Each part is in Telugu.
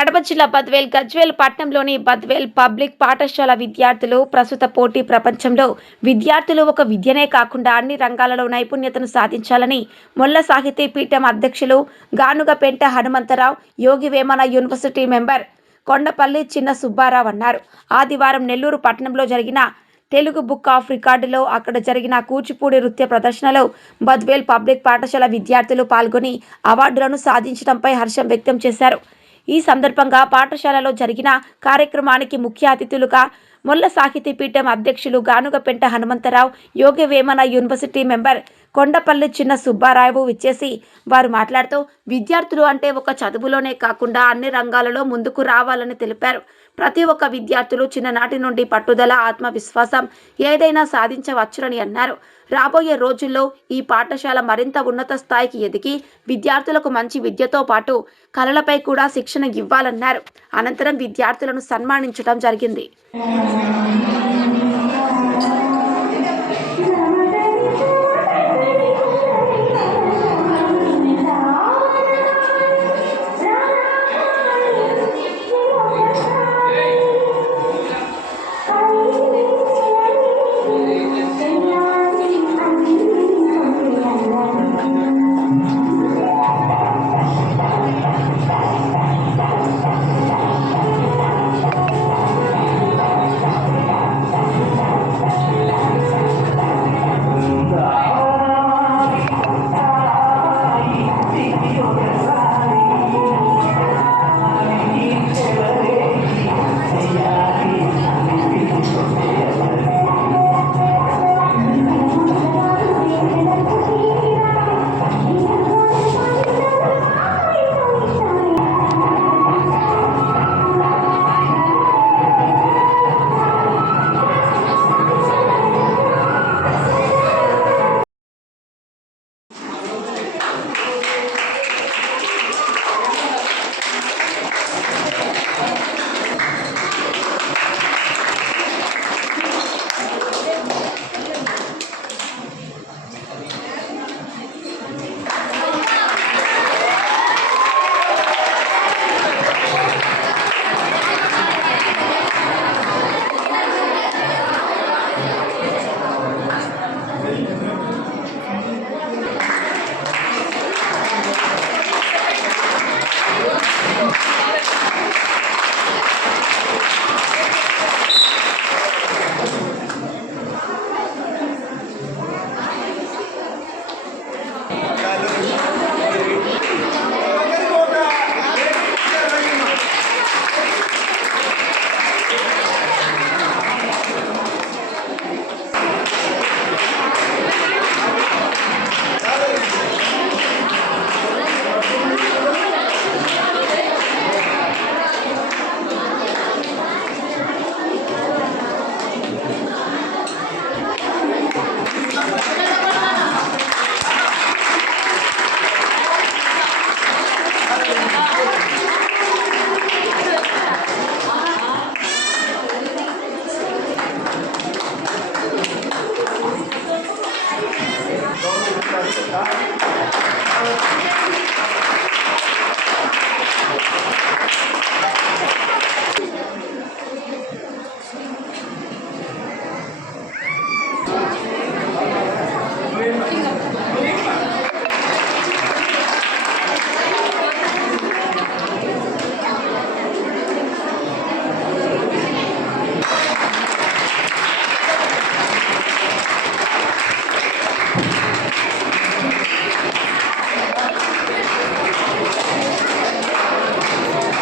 కడప జిల్లా బద్వేల్ గజ్వేల్ పట్టణంలోని బద్వేల్ పబ్లిక్ పాఠశాల విద్యార్థులు ప్రస్తుత పోటీ ప్రపంచంలో విద్యార్థులు ఒక విద్యనే కాకుండా అన్ని రంగాలలో నైపుణ్యతను సాధించాలని మొల్ల సాహితీ పీఠం అధ్యక్షులు గానుగపెంట హనుమంతరావు యోగి వేమన యూనివర్సిటీ మెంబర్ కొండపల్లి చిన్న సుబ్బారావు అన్నారు. ఆదివారం నెల్లూరు పట్టణంలో జరిగిన తెలుగు బుక్ ఆఫ్ రికార్డులో అక్కడ జరిగిన కూచిపూడి నృత్య ప్రదర్శనలో బద్వేల్ పబ్లిక్ పాఠశాల విద్యార్థులు పాల్గొని అవార్డులను సాధించడంపై హర్షం వ్యక్తం చేశారు. ఈ సందర్భంగా పాఠశాలలో జరిగిన కార్యక్రమానికి ముఖ్య అతిథులుగా మొల్ల సాహితీ పీఠం అధ్యక్షులు గానుగపెంట హనుమంతరావు యోగవేమన యూనివర్సిటీ మెంబర్ కొండపల్లి చిన్న సుబ్బారావు ఇచ్చేసి వారు మాట్లాడుతూ విద్యార్థులు అంటే ఒక చదువులోనే కాకుండా అన్ని రంగాలలో ముందుకు రావాలని తెలిపారు. ప్రతి ఒక్క విద్యార్థులు చిన్ననాటి నుండి పట్టుదల ఆత్మవిశ్వాసం ఏదైనా సాధించవచ్చునని అన్నారు. రాబోయే రోజుల్లో ఈ పాఠశాల మరింత ఉన్నత స్థాయికి ఎదిగి విద్యార్థులకు మంచి విద్యతో పాటు కళలపై కూడా శిక్షణ ఇవ్వాలన్నారు. అనంతరం విద్యార్థులను సన్మానించడం జరిగింది.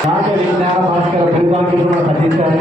నాట్య విజ్ఞాన భాస్కర ఫలితానికి కూడా కట్టించారు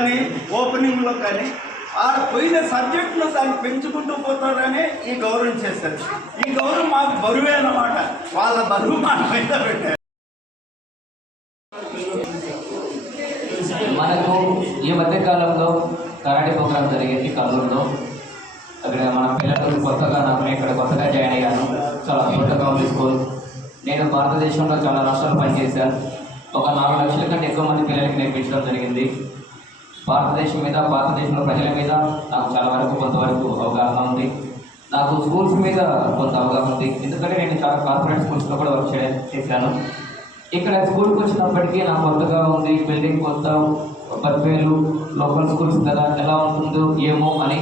కానీ ఓపెనింగ్లో కానీ ఆ పోయిన సబ్జెక్టును దాన్ని పెంచుకుంటూ పోతారని ఈ గౌరవం చేశారు. ఈ గౌరవం మాకు బరువే అన్నమాట. వాళ్ళ బరువు మా మీద పెట్టారు. మనకు ఈ మధ్య కాలంలో కరాటే ప్రోగ్రాం జరిగింది కర్నూలులో. అక్కడ మన పిల్లలు కొత్తగా నాకు నేను ఇక్కడ కొత్తగా జాయిన్ అయ్యాను. చాలా అద్భుతంగా ఉంది స్కూల్. నేను భారతదేశంలో చాలా రాష్ట్రాలు పనిచేశాను. ఒక నాలుగు లక్షల కంటే ఎక్కువ మంది పిల్లలకి నేర్పించడం జరిగింది. భారతదేశం మీద భారతదేశంలో ప్రజల మీద నాకు చాలా వరకు కొంతవరకు అవగాహన ఉంది. నాకు స్కూల్స్ మీద కొంత అవగాహన ఉంది. ఎందుకంటే నేను చాలా కార్పొరేట్ స్కూల్స్లో కూడా వర్క్ చేయడం చేశాను. ఇక్కడ స్కూల్కి వచ్చినప్పటికీ నాకు కొత్తగా ఉంది బిల్డింగ్ కొత్త బద్వేలు లోకల్ స్కూల్స్ కదా ఎలా ఉంటుందో ఏమో అని.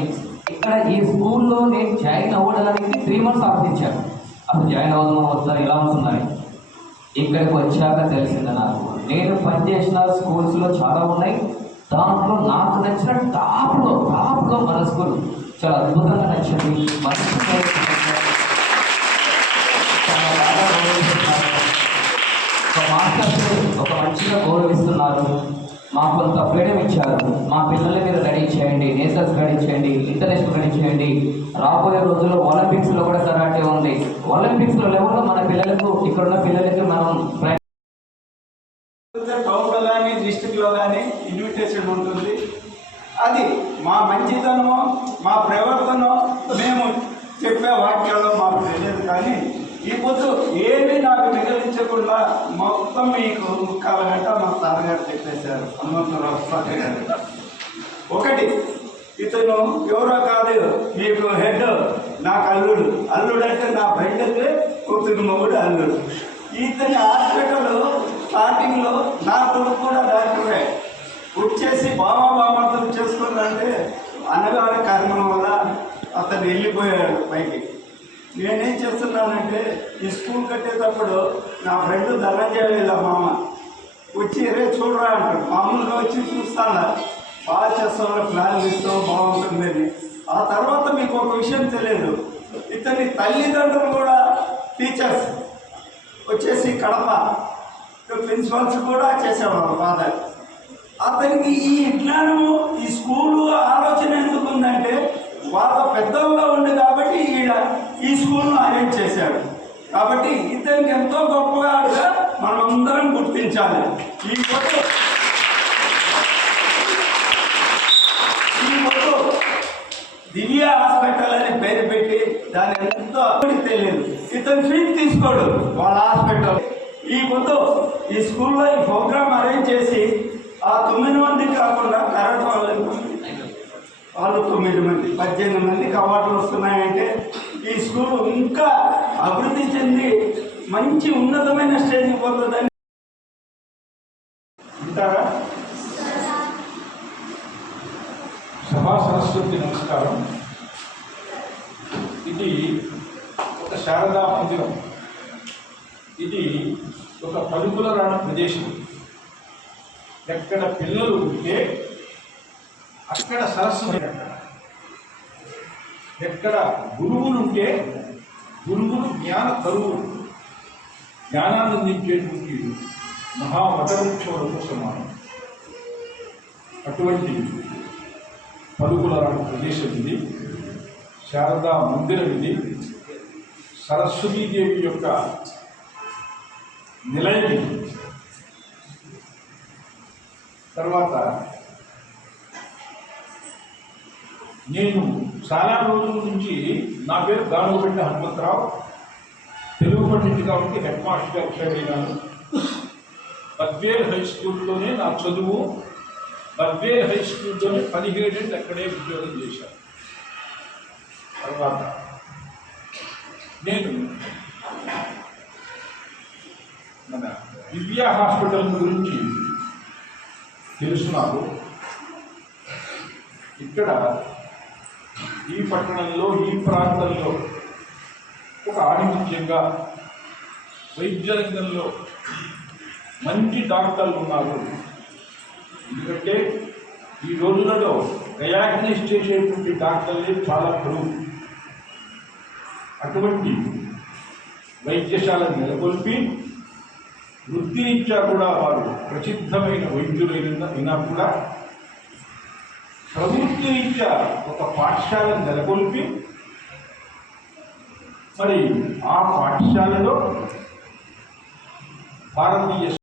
ఇక్కడ ఈ స్కూల్లో నేను జాయిన్ అవ్వడానికి త్రీ మంత్స్ ఆశించాను అసలు జాయిన్ అవుదామా వద్దా ఎలా ఉంటుందని. ఇక్కడికి వచ్చాక తెలిసింది నాకు. నేను పనిచేసిన స్కూల్స్లో చాలా ఉన్నాయి. దాంట్లో నాకు నచ్చిన టాప్లో టాప్లో మన స్కూల్ చాలా అద్భుతంగా నచ్చింది. మనసు చాలా బాగా ఒక మాస్టర్స్ ఒక మంచిగా గౌరవిస్తున్నారు. మాకు కొంత ఫ్రీడమ్ ఇచ్చారు. మా పిల్లల మీద రెడీ చేయండి నేషనల్స్ రెడీ చేయండి ఇంటర్నేషనల్ రెడీ చేయండి. రాబోయే రోజుల్లో ఒలింపిక్స్లో కూడా కరాటే ఉంది. ఒలింపిక్స్లో లెవెల్లో మన పిల్లలకు ఇక్కడున్న పిల్లలకి మనం ప్రై- టౌన్లో కానీ డిస్టిక్లో కానీ ఇన్విటేషన్ ఉంటుంది అది మా మంచితనమో మా ప్రవర్తనో మేము చెప్పే వాక్యాల్లో మాకు తెలియదు కానీ ఈ పొద్దు ఏమీ నాకు మిగిలించకుండా మొత్తం మీకు ముక్కాలగంట మా సార్ గారు చెప్పేశారు హనుమంతరావు సార్ గారు ఒకటి ఇతను ఎవరో కాదు మీకు హెడ్ నాకు అల్లుడు. అల్లుడు అంటే నా ఫ్రెండ్కి కూతురు మొగుడు అల్లుడు. ఇతని హాస్పిటల్ స్టార్టింగ్లో నా కొడుకు కూడా డాక్టరే. వచ్చేసి బామా బామర్థం చేసుకుందంటే అన్నగారి కారణం వల్ల అతను వెళ్ళిపోయాడు పైకి. నేనేం చేస్తున్నానంటే ఈ స్కూల్ కట్టేటప్పుడు నా ఫ్రెండ్ ధనంజయ వెళ్ళా మామ వచ్చి రే చూడరా అంటాడు. మామూలుగా వచ్చి చూస్తాను బాగా చేస్తాను ప్లాన్ ఇస్తాం బాగుంటుందని. ఆ తర్వాత మీకు ఒక విషయం తెలియదు. ఇతని తల్లిదండ్రులు కూడా టీచర్స్ వచ్చేసి కడప. ప్రిన్సిపల్స్ కూడా చేసేవాళ్ళు ఫాదర్. అతనికి ఈ జ్ఞానము ఈ స్కూలు ఆలోచన ఎందుకు ఉందంటే వాళ్ళ పెద్దల్లో ఉంది కాబట్టి ఈడ ఈ స్కూల్ను అరేంజ్ చేశాడు. కాబట్టి ఇతనికి ఎంతో గొప్పగా మనం అందరం గుర్తించాలి. ఈ ఫోటో ఈ ఫోటో దివ్య హాస్పిటల్ అని పేరు పెట్టి దాని ఎంతో తెలియదు. ఇతను ఫీజు తీసుకోడు వాళ్ళ హాస్పిటల్. ఈ ముందు ఈ స్కూల్లో ఈ ప్రోగ్రామ్ అరేంజ్ చేసి ఆ తొమ్మిది మంది కాకుండా కరెంట్ వాళ్ళు. వాళ్ళు తొమ్మిది మంది పద్దెనిమిది మందికి అవార్డులు వస్తున్నాయంటే ఈ స్కూల్ ఇంకా అభివృద్ధి చెంది మంచి ఉన్నతమైన స్టేజ్కి పోతుందని. అంటారా సభా సరస్వతి నమస్కారం. ఇది ఒక శారదా మందిరం. ఇది ఒక పలుకుల రాని ప్రదేశం. ఎక్కడ పిల్లలు ఉంటే అక్కడ సరస్వతి ఎక్కడ గురువులు ఉంటే గురువులు జ్ఞాన తరువులు జ్ఞానాన్ని అందించేటువంటి మహావటవృక్షములకు సమానం. అటువంటి పలుకుల ప్రదేశం ఇది. శారదా మందిరం ఇది. సరస్వతీదేవి యొక్క నిలయం ఇది. తర్వాత నేను చాలా రోజుల నుంచి నా పేరు గానుగపెట్టిన హనుమంతరావు. తెలుగు పండిట్ కాబట్టి హెడ్ మాస్టర్గా రిటైర్ అయినాను బద్వేల్ హై స్కూల్లోనే నా చదువు. బద్వేల్ హై స్కూల్లోనే పదిహేడేళ్ళు అక్కడే ఉద్యోగం చేశాను. తర్వాత నేను మన దివ్య హాస్పిటల్ గురించి తెలుసు నాకు ఇక్కడ ఈ పట్టణంలో ఈ ప్రాంతంలో ఒక ఆణిముత్యంగా వైద్య రంగంలో మంచి డాక్టర్లు ఉన్నారు. ఎందుకంటే ఈ రోజులలో డయాగ్నైజ్ చేసేటువంటి డాక్టర్లే చాలా కరువు. అటువంటి వైద్యశాలను నెలకొల్పి వృత్తిరీత్యా కూడా వారు ప్రసిద్ధమైన వైద్యులైన అయినా కూడా ప్రవృత్తిరీత్యా ఒక పాఠశాలను నెలకొల్పి మరి ఆ పాఠశాలలో భారతీయ